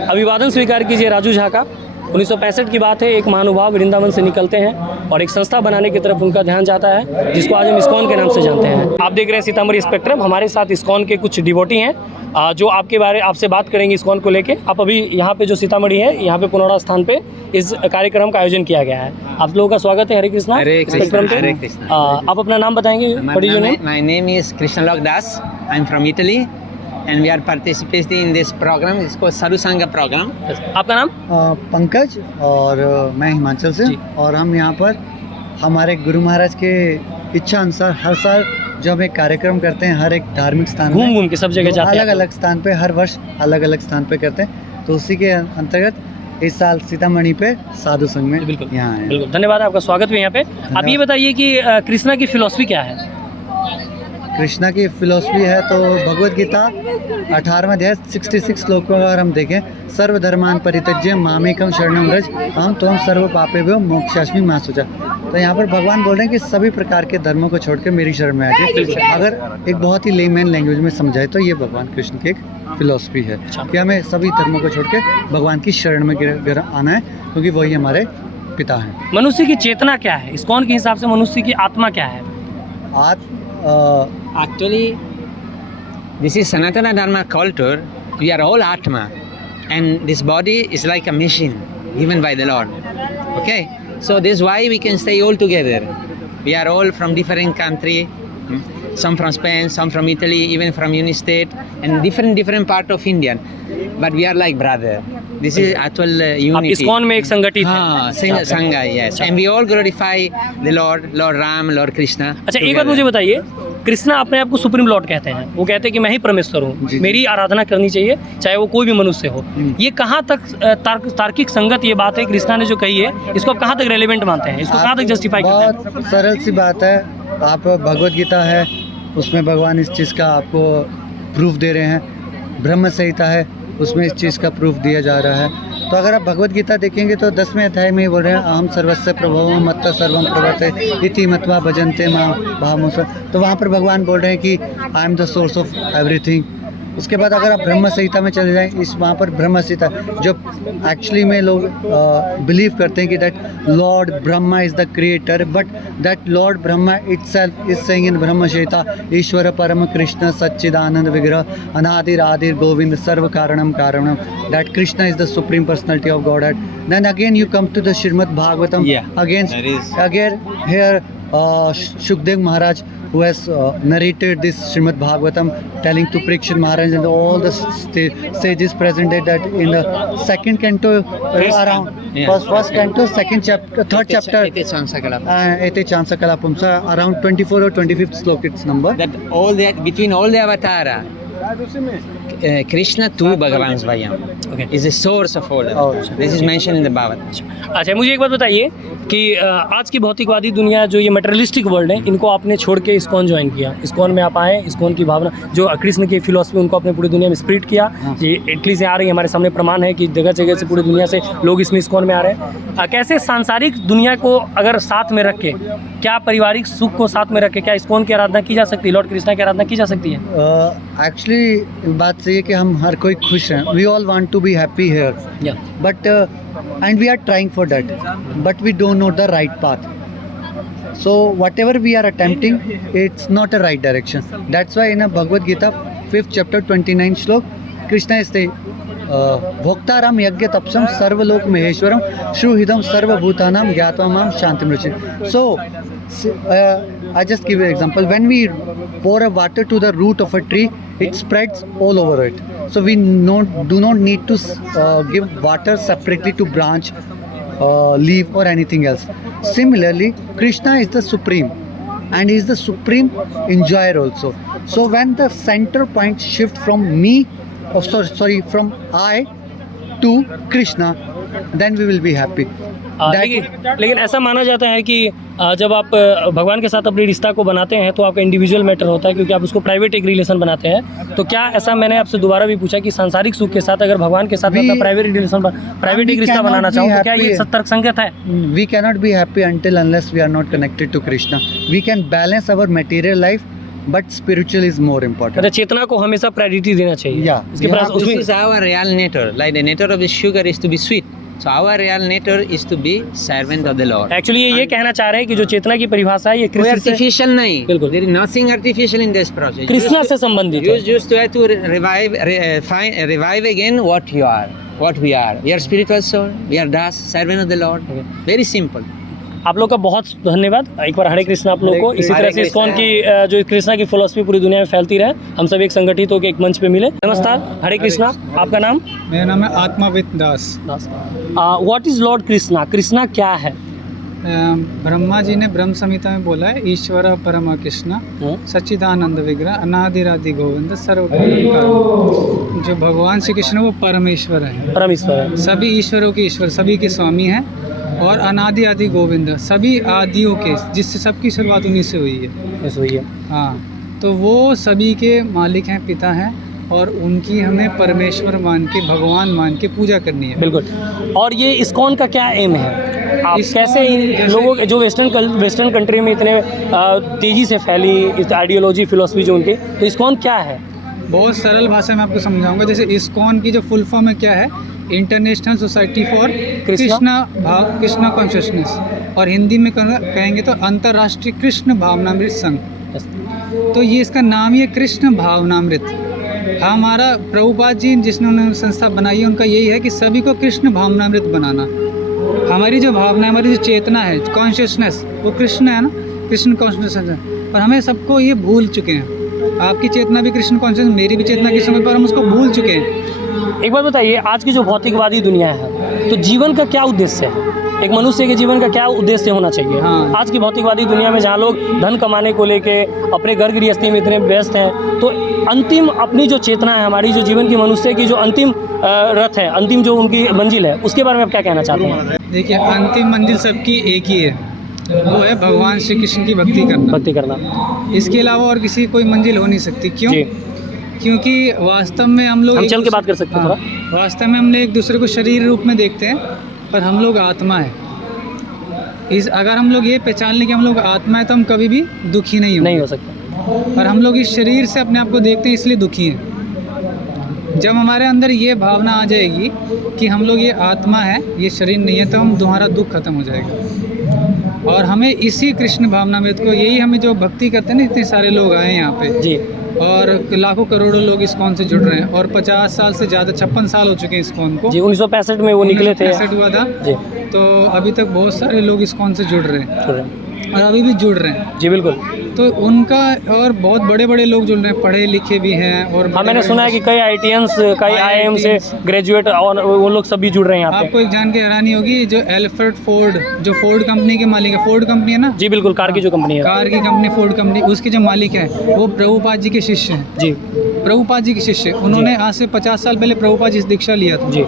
अभिवादन स्वीकार कीजिए राजू झा का। 1965 की बात है, एक महानुभाव वृंदावन से निकलते हैं और एक संस्था बनाने की तरफ उनका ध्यान जाता है, जिसको आज हम इस्कॉन के नाम से जानते हैं। आप देख रहे हैं सीतामढ़ी स्पेक्ट्रम। हमारे साथ इस्कॉन के कुछ डिवोटी हैं जो आपसे बात करेंगे इस्कॉन को लेके। आप अभी यहाँ पे जो सीतामढ़ी है, यहाँ पे पुनौरा स्थान पे इस कार्यक्रम का आयोजन किया गया है। आप लोगों का स्वागत है। हरे कृष्णा स्पेक्ट्रम पे। हरे कृष्णा। आप अपना नाम बताएंगे? My name is Krishnalok Das. I'm from Italy and we are participating in this program. It's called Sadhu Sangha program. आपका नाम? पंकज और मैं हिमाचल से। और हम यहाँ पर हमारे गुरु महाराज के इच्छा अनुसार हर साल जो हम एक कार्यक्रम करते हैं, हर एक धार्मिक स्थान घूम घूम के सब जगह जाते हैं। अलग अलग स्थान पे हर वर्ष अलग अलग स्थान पे करते हैं। तो उसी के अंतर्गत इस साल सीतामढ़ी पे साधु संघ में बिल्कुल यहाँ है। बिल्कुल, धन्यवाद, आपका स्वागत भी यहाँ पे। आप ये बताइए कि कृष्णा की फिलॉसफी क्या है? कृष्णा की फिलॉसफी है तो भगवत गीता 18वां अध्याय 66 श्लोक को अगर हम देखें, सर्वधर्मान परित्यज्य मामेकम शरणं व्रज अहम त्वं सर्व पापेभ्यो मोक्षास्मि मा शुचः। तो यहाँ पर भगवान बोल रहे हैं कि सभी प्रकार के धर्मों को छोड़कर मेरी शरण में आ जाए। अगर एक बहुत ही लेमैन लैंग्वेज में समझाए तो ये भगवान कृष्ण की एक फिलॉसफी है कि हमें सभी धर्मों को छोड़ के भगवान की शरण में आना है, क्योंकि वही हमारे पिता हैं। मनुष्य की चेतना क्या है? इस्कॉन के हिसाब से मनुष्य की आत्मा क्या है? Actually, this is Sanatana Dharma culture. We are all Atma, and this body is like a machine given by the Lord. Okay, so this is why we can stay all together. We are all from different country, some from Spain, some from Italy, even from United States, and different part of India. But we are like brother. This is actual आप unity. ISKCON में एक संगठित हाँ, Sangha, yes. And we all glorify the Lord Ram, Lord Krishna. अच्छा, एक बात मुझे बताइए, कृष्णा अपने आप को सुप्रीम लॉर्ड कहते हैं। वो कहते हैं कि मैं ही परमेश्वर हूँ, मेरी आराधना करनी चाहिए चाहे वो कोई भी मनुष्य हो। ये कहाँ तक तार्किक संगत ये बात है कृष्णा ने जो कही है, इसको आप कहाँ तक रेलेवेंट मानते हैं? इसको कहाँ तक जस्टिफाई करते हैं? बहुत सरल सी बात है। आप भगवत गीता है, उसमें भगवान इस चीज़ का आपको प्रूफ दे रहे हैं। ब्रह्म संहिता है, उसमें इस चीज़ का प्रूफ दिया जा रहा है। तो अगर आप भगवत गीता देखेंगे तो 10वें अध्याय में बोल रहे हैं अहम सर्वस्य प्रभवो मत्तः सर्वम प्रवर्ते इति मत्वा भजन्ते मां भावमुस। तो वहाँ पर भगवान बोल रहे हैं कि I am the source of everything. उसके बाद अगर आप ब्रह्म संहिता में चले जाएं, इस वहाँ पर ब्रह्म संहिता जो एक्चुअली में लोग बिलीव करते हैं कि that Lord Brahma is the creator, but that Lord Brahma itself is saying in ब्रह्म संहिता ईश्वर परम कृष्ण सच्चिदानंद विग्रह अनादिर आदिर गोविंद सर्व कारणम कारणम, that Krishna is the supreme personality of God. Then again you come to the Shrimad Bhagavatam, again here Shukdev Maharaj, who has narrated this Srimad Bhagavatam, telling to Parikshit Maharaj and all the sages presented that in the second canto, around first canto, second chapter, third chapter, Ete Chansakalapam, around 24 or 25th slok its number. That all that between all the avatara, Krishna too Bhagavan Svayam is the source of all of it. This is mentioned in the Bhagavad. अच्छा, मुझे एक बात बताइए कि आज की भौतिकवादी दुनिया जो ये मटेरियलिस्टिक वर्ल्ड है, इनको आपने छोड़ के इस्कॉन ज्वाइन किया। इस्कॉन में आप आए, इस्कॉन की भावना जो कृष्ण की फिलॉसफी उनको अपने पूरी दुनिया में स्प्रेड किया। ये इटली से आ रही है, हमारे सामने प्रमाण है कि जगह जगह से पूरी दुनिया से लोग इसमें इस्कॉन में आ रहे हैं। कैसे सांसारिक दुनिया को अगर साथ में रख के, क्या पारिवारिक सुख को साथ में रख के क्या इस्कॉन की आराधना की जा सकती है, लॉर्ड कृष्णा की आराधना की जा सकती है? एक्चुअली बात सही है कि हम हर कोई खुश हैं। We all want to be happy here, but and we are trying for that, but we don't know the right path. So whatever we are attempting, it's not a right direction. That's why in a Bhagavad Gita 5th chapter 29th slok, Krishna is saying भोक्ताराम यज्ञ तपसम सर्वलोक महेश्वरम श्रुहिदम सर्वभूतानाम ज्ञात्वा माम शांतिम रुचिम। So I just give you an example. When we pour a water to the root of a tree, it spreads all over it. So we do not need to give water separately to branch, leaf or anything else. Similarly, Krishna is the supreme and he is the supreme enjoyer also. So when the center point shift from me, from I to Krishna, then we will be happy. लेकिन ऐसा माना जाता है कि जब आप भगवान के साथ अपने रिश्ता को बनाते हैं तो आपका इंडिविजुअल मैटर होता है, क्योंकि आप उसको प्राइवेट एक रिलेशन बनाते हैं। तो क्या ऐसा, मैंने आपसे दोबारा भी पूछा कि सांसारिक सुख के साथ अगर भगवान के साथ अपना प्राइवेट एक रिश्ता बनाना चाहूँ तो क्या ये तर्क संगत है? We cannot be happy until unless we are not connected to Krishna. We can balance our material life but spiritual is more important. मतलब चेतना को हमेशा प्रायोरिटी देना चाहिए. Yeah. इसके Yeah. पास This उसमें is our real nature. Like the nature of the sugar is to be sweet. So our real nature is to be servant of the Lord. Actually ये कहना चाह रहे हैं कि जो चेतना की परिभाषा है ये कोई कृष्ण से artificial नहीं. बिल्कुल. There is nothing artificial in this process. Krishna से संबंधित You है. just try to revive again what you are, what we are. We are spiritual soul. We are dust, servant of the Lord. Very simple. आप लोग का बहुत धन्यवाद. एक बार हरे कृष्णा आप लोगों को. इसी तरह से इस्कॉन की जो कृष्णा की फिलॉसफी पूरी दुनिया में फैलती रहे. हम सब एक संगठित होकर एक मंच पे मिले. नमस्कार, हरे कृष्णा. आपका नाम? मेरा नाम है Atmavit Das. What is lord Krishna? Krishna क्या है? ब्रह्मा जी ने ब्रह्म संहिता में बोला है, ईश्वर परम कृष्ण सच्चिदानंद विग्रह अनादिरादि गोविंद सर्व कारण. जो भगवान श्री कृष्ण वो परमेश्वर है, परमेश्वर है. सभी ईश्वरों के ईश्वर, सभी के स्वामी हैं. और अनादि आदि गोविंद, सभी आदियों के, जिससे सबकी शुरुआत उन्हीं से हुई है. ऐसा ही है. हाँ, तो वो सभी के मालिक हैं, पिता हैं, और उनकी हमें परमेश्वर मान के, भगवान मान के पूजा करनी है. बिल्कुल. और ये इस्कॉन का क्या एम है? आप इस्कॉन कैसे इन जैसे- लोगों के जो वेस्टर्न कंट्री में इतने तेजी से फैली इस आइडियोलॉजी फिलोसफी जो उनके, तो इस्कॉन क्या है? बहुत सरल भाषा में आपको समझाऊंगा. जैसे इस्कॉन की जो फुल फॉर्म है क्या है? International society for Krishna consciousness, और हिंदी में कहेंगे तो अंतर्राष्ट्रीय कृष्ण भावनामृत संघ. तो ये इसका नाम ही है कृष्ण भावनामृत. हमारा प्रभुपाद जी जिसने उन्होंने संस्था बनाई है, उनका यही है कि सभी को कृष्ण भावनामृत बनाना. हमारी जो भावना है, हमारी जो चेतना है, कॉन्शियसनेस, वो कृष्ण है ना, कृष्ण कॉन्शियसनेस है. पर हमें सबको ये भूल चुके हैं. आपकी चेतना भी कृष्ण कॉन्शियस, मेरी भी चेतना कृष्ण, पर हम उसको भूल चुके हैं. एक बात बताइए, आज की जो भौतिकवादी दुनिया है, तो जीवन का क्या उद्देश्य है? एक मनुष्य के जीवन का क्या उद्देश्य होना चाहिए? हाँ. आज की भौतिकवादी दुनिया में जहाँ लोग धन कमाने को लेके अपने घर गृहस्थी में इतने व्यस्त हैं, तो अंतिम अपनी जो चेतना है, हमारी जो जीवन की, मनुष्य की जो अंतिम रथ है, अंतिम जो उनकी मंजिल है, उसके बारे में आप क्या कहना चाहते हैं? देखिए, अंतिम मंजिल सबकी एक ही है, वो है भगवान श्री कृष्ण की भक्ति करना. भक्ति करना. इसके अलावा और किसी कोई मंजिल हो नहीं सकती. क्यों? जी. क्योंकि वास्तव में हम लोग हम एक चल के दूसरे- बात कर सकते हैं हाँ, थोड़ा. वास्तव में हम लोग एक दूसरे को शरीर रूप में देखते हैं, पर हम लोग आत्मा है. अगर हम लोग ये पहचान लें कि हम लोग आत्मा है, तो हम कभी भी दुखी नहीं नहीं होंगे. हो सकता. पर हम लोग इस शरीर से अपने आप को देखते हैं, इसलिए दुखी हैं. जब हमारे अंदर ये भावना आ जाएगी कि हम लोग ये आत्मा है, ये शरीर नहीं है, तो हम तुम्हारा दुख खत्म हो जाएगा. और हमें इसी कृष्ण भावनामृत को, यही हमें जो भक्ति करते हैं ना, इतने सारे लोग आए हैं यहाँ पे, जी. और लाखों करोड़ों लोग इस्कॉन से जुड़ रहे हैं, और 50 साल से ज़्यादा, 56 साल हो चुके हैं इस्कॉन को. जी, 1965 में वो निकले थे. 1965 हुआ था. जी. तो अभी तक बहुत सारे लोग इस्कॉन से जुड़ रहे हैं, जुड़ रहे हैं. और अभी भी जुड़ रहे हैं. जी बिल्कुल. तो उनका, और बहुत बड़े बड़े लोग जुड़ रहे हैं, पढ़े लिखे भी हैं. और हाँ, मैंने बड़े-बड़े- सुना है कि कई IITians, कई IIM से ग्रेजुएट, और वो लोग सब भी जुड़ रहे हैं यहाँ पे. आपको एक जान के हैरानी होगी, जो एल्फ्रेड फोर्ड, जो फोर्ड कंपनी के मालिक है, फोर्ड कंपनी है ना, जी बिल्कुल, कार की जो कंपनी है. कार की कंपनी, फोर्ड कंपनी, उसके जो मालिक हैं वो प्रभुपाद जी के शिष्य हैं. जी. प्रभुपाद जी के शिष्य, उन्होंने आज से 50 साल पहले प्रभुपाद जी से दीक्षा लिया था. जी.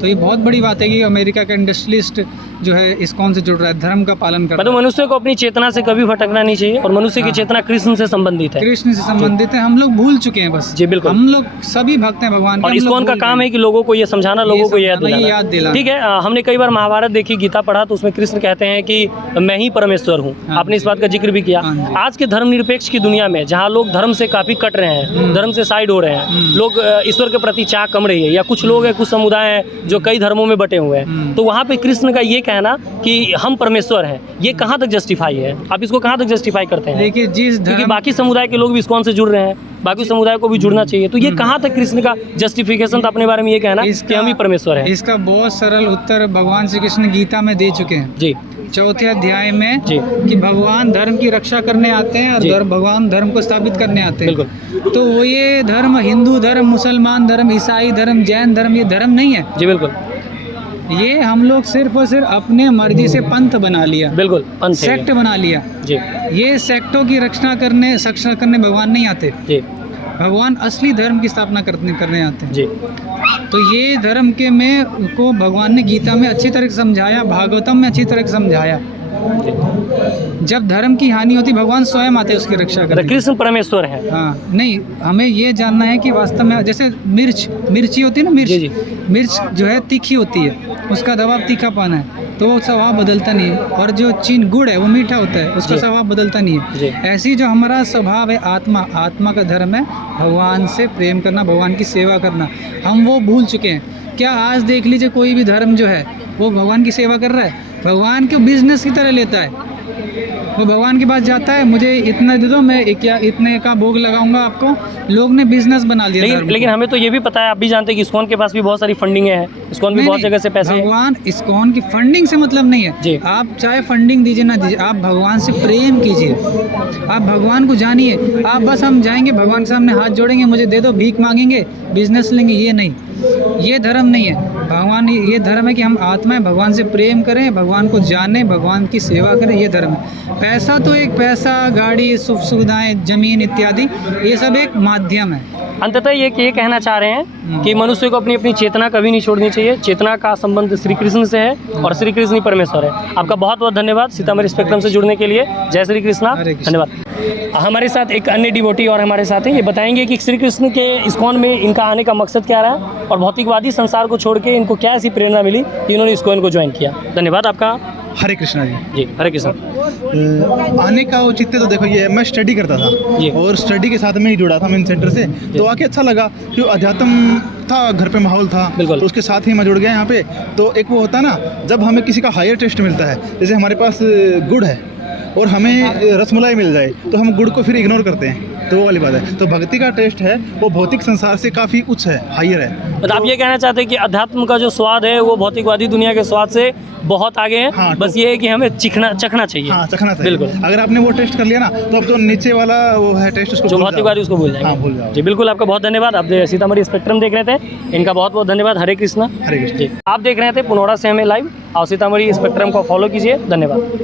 तो ये बहुत बड़ी बात है कि अमेरिका का इंडस्ट्रियलिस्ट जो है इस्कॉन से जुड़ रहा है, धर्म का पालन कर रहा मतलब मनुष्य को अपनी चेतना से कभी भटकना नहीं चाहिए, और मनुष्य की हाँ. चेतना कृष्ण से संबंधित है, है. कृष्ण से संबंधित है. हम लोग भूल चुके हैं बस. जी बिल्कुल. हम लोग सभी भक्त हैं भगवान के. और हम लोग इस्कॉन का भूल काम गए. है कि लोगों को ये समझाना, लोगों को याद समझाना, ये याद दिलाना. दिलाना. ठीक है. हमने कई बार महाभारत देखी, गीता पढ़ा, तो उसमें कृष्ण कहते हैं कि मैं ही परमेश्वर हूँ. हाँ आपने इस बात का जिक्र भी किया. हाँ जी. आज के धर्मनिरपेक्ष की दुनिया में, जहाँ लोग धर्म से काफी कट रहे हैं, धर्म से साइड हो रहे हैं, लोग ईश्वर के प्रति चाह कम रही है, या कुछ लोग हैं, कुछ समुदाय हैं जो कई धर्मों में बटे हुए हैं, तो वहाँ पे कृष्ण का ये कहना कि हम परमेश्वर हैं, ये कहाँ तक जस्टिफाई है? आप इसको कहाँ तक जस्टिफाई करते हैं? देखिए, जिस क्योंकि धर्म, बाकी समुदाय के लोग भी इस्कॉन से जुड़ रहे हैं, बाकी समुदाय को भी जुड़ना चाहिए, तो ये कहाँ तक कृष्ण का जस्टिफिकेशन था अपने बारे में ये कहना कि हम ही परमेश्वर हैं? इसका बहुत सरल उत्तर भगवान श्री कृष्ण गीता में दे चुके हैं. जी. 4थे अध्याय में जी. कि भगवान धर्म की रक्षा करने आते हैं, जी. और भगवान धर्म को स्थापित करने आते हैं. बिल्कुल. तो वो ये धर्म, हिंदू धर्म, मुसलमान धर्म, ईसाई धर्म, जैन धर्म, ये धर्म नहीं है. जी बिल्कुल. ये हम लोग सिर्फ और सिर्फ अपने मर्जी से पंथ बना लिया, बिल्कुल. पंथ है सेक्ट ये. बना लिया. जी. ये सेक्टों की रक्षा करने भगवान नहीं आते. जी. भगवान असली धर्म की स्थापना करने आते हैं. जी. तो ये धर्म के में को भगवान ने गीता में अच्छी तरह से समझाया, भागवतम में अच्छी तरह से समझाया. जब धर्म की हानि होती, भगवान स्वयं आते हैं उसकी रक्षा तो करने. कृष्ण परमेश्वर है. हाँ, नहीं, हमें ये जानना है कि वास्तव में, जैसे मिर्ची होती है ना, जी, जी. मिर्च जो है तीखी होती है, उसका दबाव तीखापन है. तो वो स्वभाव बदलता नहीं है। और जो चीन गुड़ है वो मीठा होता है, उसका जी। स्वभाव बदलता नहीं जी। है। ऐसे ही जो हमारा स्वभाव है आत्मा, आत्मा का धर्म है भगवान से प्रेम करना, भगवान की सेवा करना। हम वो भूल चुके हैं। क्या आज देख लीजिए कोई भी धर्म जो है वो भगवान की सेवा कर रहा है? भगवान को बिजनेस की तरह लेता है। वो भगवान के पास जाता है, मुझे इतना दे दो, मैं क्या इतने का भोग लगाऊंगा आपको। लोग ने बिजनेस बना लिया धर्म को। लेकिन हमें तो ये भी पता है, आप भी जानते हैं कि इस्कॉन के पास भी बहुत सारी फंडिंग है, इस्कॉन भी नहीं, बहुत नहीं, जगह से पैसे भगवान इस्कॉन की फंडिंग से मतलब नहीं जी। है। आप चाहे फंडिंग दीजिए ना दीजिए, आप भगवान से प्रेम कीजिए, आप भगवान को जानिए। आप बस हम जाएंगे भगवान के सामने हाथ जोड़ेंगे, मुझे दे दो, भीख मांगेंगे, बिजनेस लेंगे, ये नहीं, ये धर्म नहीं है। भगवान ये धर्म है कि हम आत्माएं भगवान से प्रेम करें, भगवान को जानें, भगवान की सेवा करें, ये धर्म है। पैसा तो एक पैसा, गाड़ी, सुख सुविधाएं, जमीन इत्यादि, ये सब एक माध्यम है। अंततः ये कहना चाह रहे हैं कि मनुष्य को अपनी अपनी चेतना कभी नहीं छोड़नी चाहिए। चेतना का संबंध श्री कृष्ण से है और श्री कृष्ण ही परमेश्वर है। आपका बहुत बहुत धन्यवाद सीतामढ़ी स्पेक्ट्रम से जुड़ने के लिए। जय श्री कृष्णा, हरे कृष्ण। धन्यवाद। हमारे साथ एक अन्य डिवोटी और हमारे साथ हैं, ये बताएंगे कि श्री कृष्ण के इस्कॉन में इनका आने का मकसद क्या रहा और भौतिकवादी संसार को छोड़ के इनको क्या ऐसी प्रेरणा मिली कि इन्होंने इस्कॉन को ज्वाइन किया। धन्यवाद आपका। हरे कृष्णा जी। जी, हरे कृष्ण। आने का औचित्य तो देखो ये, मैं स्टडी करता जी। था और स्टडी के साथ में ही जुड़ा था मेन सेंटर से, तो आके अच्छा लगा कि अध्यात्म था, घर पे माहौल था, बिल्कुल। तो उसके साथ ही मैं जुड़ गया यहाँ पे। तो एक वो होता है ना, जब हमें किसी का हायर टेस्ट मिलता है, जैसे हमारे पास गुड़ है और हमें रसमलाई मिल जाए तो हम गुड़ को फिर इग्नोर करते हैं, तो वो वाली बात है। तो भक्ति का टेस्ट है वो भौतिक संसार से काफ़ी उच्च है, हायर है। मतलब आप ये कहना चाहते हैं कि अध्यात्म का जो स्वाद है वो भौतिकवादी दुनिया के स्वाद से बहुत आगे है। हाँ, बस ये है कि हमें चखना चाहिए। हाँ, चखना चाहिए। बिल्कुल। अगर आपने वो टेस्ट कर लिया ना, तो अब तो नीचे वाला वो है टेस्ट, उसको जो भूल भौतिकवादी जाओ। उसको भूल जाएंगे। हाँ, भूल जाओ। जी बिल्कुल, आपका बहुत धन्यवाद। आप सीतामढ़ी स्पेक्ट्रम देख रहे थे, इनका बहुत बहुत धन्यवाद। हरे कृष्णा। हरे कृष्ण। जी, आप देख रहे थे पुनौरा से हमें लाइव, और सीतामढ़ी स्पेक्ट्रम को फॉलो कीजिए। धन्यवाद।